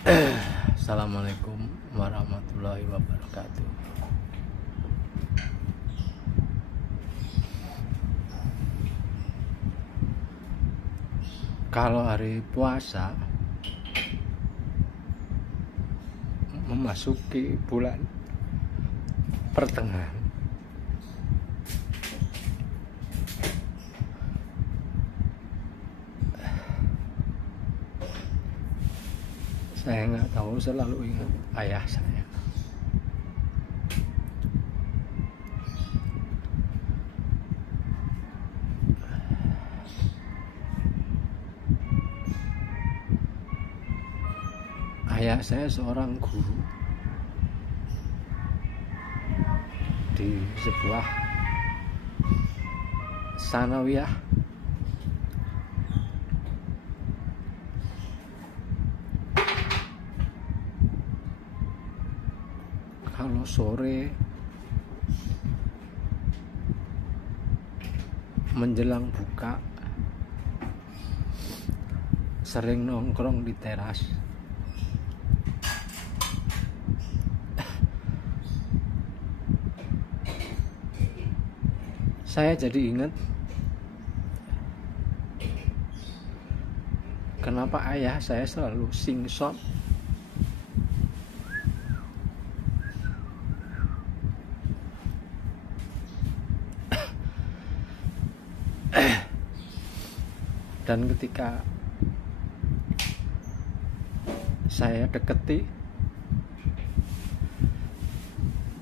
Assalamualaikum warahmatullahi wabarakatuh. Kalau hari puasa memasuki bulan pertengahan, saya nggak tahu, selalu ingat ayah saya. Ayah saya seorang guru di sebuah sanawiyah kalau sore menjelang buka sering nongkrong di teras. Saya jadi ingat kenapa ayah saya selalu singshot dan ketika saya deketi,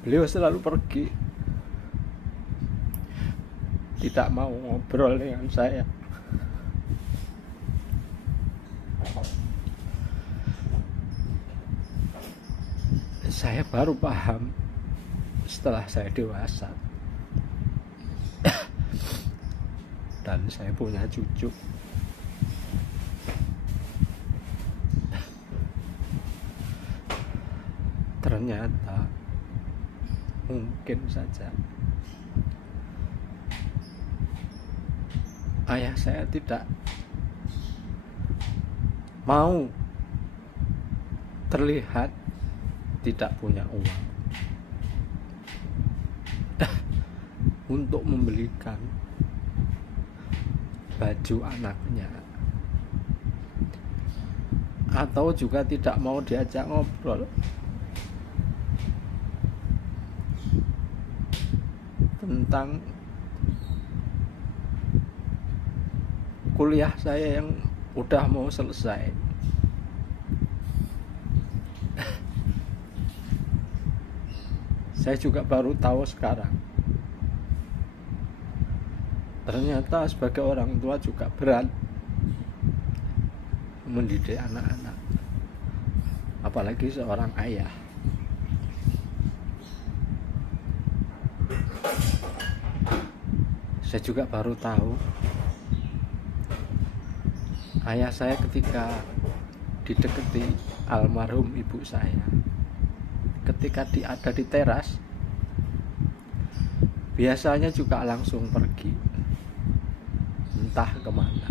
beliau selalu pergi, tidak mau ngobrol dengan saya. Saya baru paham setelah saya dewasa dan saya punya cucu. Ternyata mungkin saja ayah saya tidak mau terlihat tidak punya uang untuk membelikan baju anaknya, atau juga tidak mau diajak ngobrol tentang kuliah saya yang udah mau selesai. Saya juga baru tahu sekarang, ternyata sebagai orang tua juga berat mendidik anak-anak, apalagi seorang ayah. Saya juga baru tahu ayah saya ketika dideketi almarhum ibu saya, ketika ada di teras, biasanya juga langsung pergi, entah kemana,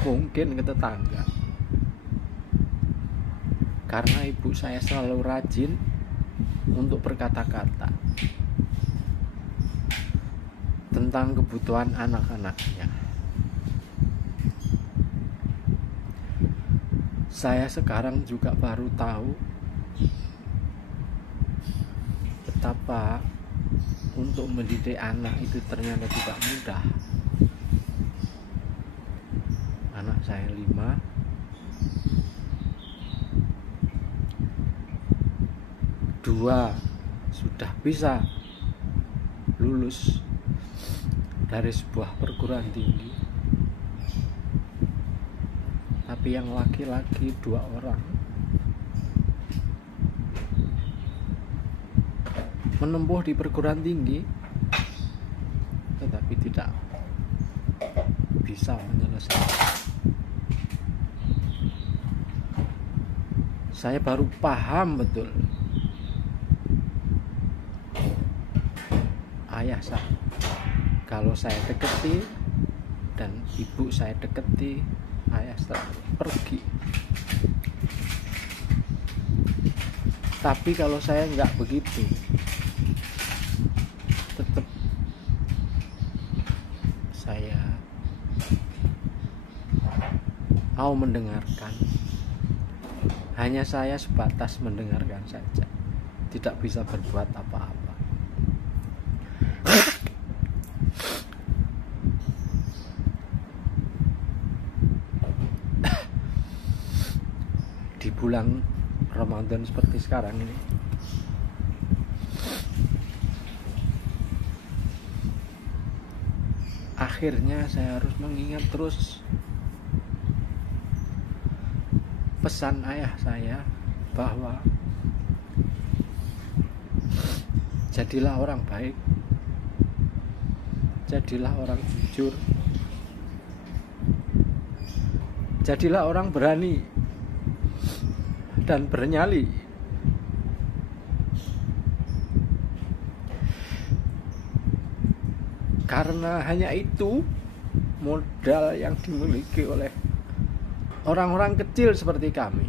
mungkin ke tetangga, karena ibu saya selalu rajin untuk berkata-kata tentang kebutuhan anak-anaknya. Saya sekarang juga baru tahu betapa untuk mendidik anak itu ternyata tidak mudah. Anak saya 5, 2 sudah bisa lulus dari sebuah perguruan tinggi, tapi yang laki-laki 2 orang menempuh di perguruan tinggi tetapi tidak bisa menyelesaikan. Saya baru paham betul ayah saya, kalau saya deketi dan ibu saya deketi, ayah selalu pergi. Tapi kalau saya nggak begitu, tetap saya mau mendengarkan. Hanya saya sebatas mendengarkan saja, tidak bisa berbuat apa-apa. Di bulan Ramadan seperti sekarang ini, akhirnya saya harus mengingat terus pesan ayah saya bahwa jadilah orang baik, jadilah orang jujur, jadilah orang berani dan bernyali. Karena hanya itu modal yang dimiliki oleh orang-orang kecil seperti kami.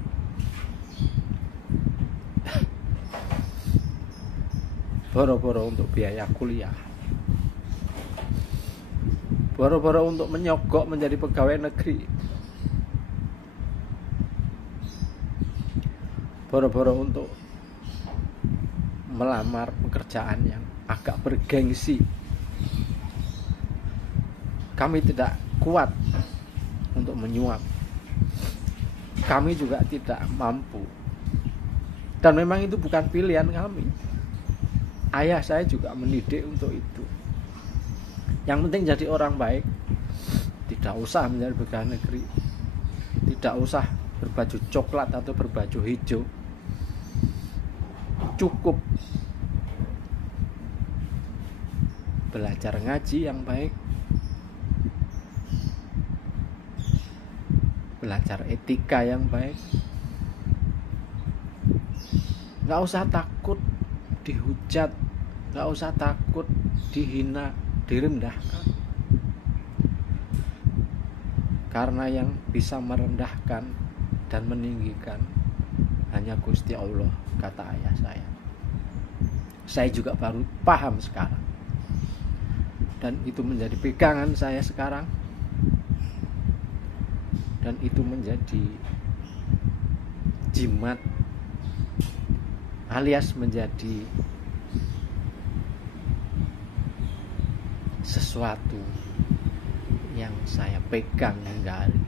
Boro-boro untuk biaya kuliah, boro-boro untuk menyogok menjadi pegawai negeri, boro-boro untuk melamar pekerjaan yang agak bergengsi. Kami tidak kuat untuk menyuap. Kami juga tidak mampu. Dan memang itu bukan pilihan kami. Ayah saya juga mendidik untuk itu. Yang penting jadi orang baik. Tidak usah menjadi pegawai negeri, tidak usah berbaju coklat atau berbaju hijau. Cukup belajar ngaji yang baik, belajar etika yang baik. Gak usah takut dihujat, gak usah takut dihina, direndahkan. Karena yang bisa merendahkan dan meninggikan hanya Gusti Allah, kata ayah saya. Saya juga baru paham sekarang, dan itu menjadi pegangan saya sekarang. Dan itu menjadi jimat, alias menjadi sesuatu yang saya pegang hingga hari.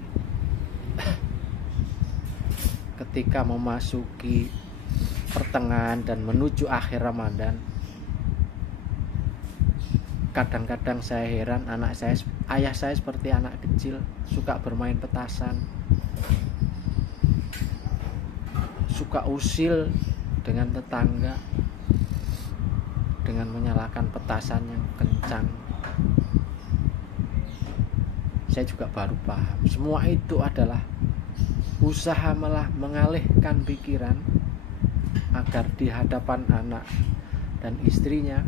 Ketika memasuki pertengahan dan menuju akhir Ramadan, kadang-kadang saya heran, ayah saya seperti anak kecil, suka bermain petasan, suka usil dengan tetangga dengan menyalakan petasan yang kencang. Saya juga baru paham, semua itu adalah usaha malah mengalihkan pikiran agar di hadapan anak dan istrinya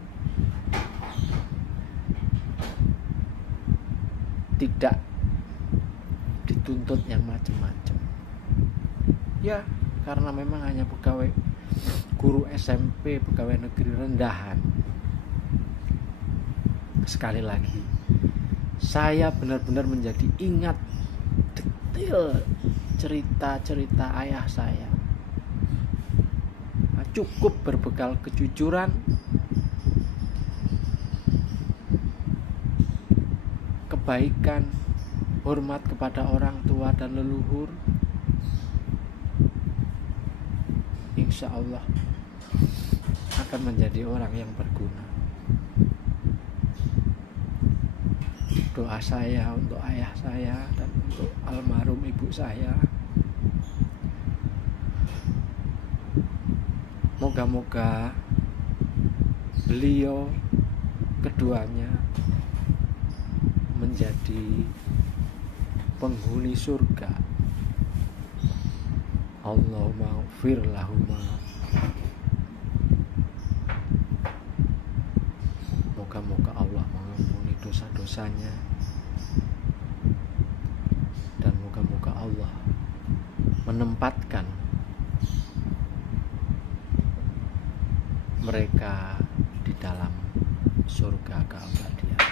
tidak dituntut yang macam-macam. Ya, karena memang hanya pegawai guru SMP, pegawai negeri rendahan. Sekali lagi, saya benar-benar menjadi ingat detail cerita-cerita ayah saya. Cukup berbekal kejujuran, kebaikan, hormat kepada orang tua dan leluhur, insya Allah akan menjadi orang yang berguna. Doa saya untuk ayah saya dan untuk almarhum ibu saya, moga-moga beliau keduanya menjadi penghuni surga. Allahumma ighfir lahuma. Moga-moga Allah mengampuni dosa-dosanya, dan moga-moga Allah menempatkan mereka di dalam surga keabadian.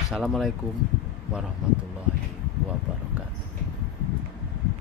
Assalamualaikum warahmatullahi wabarakatuh.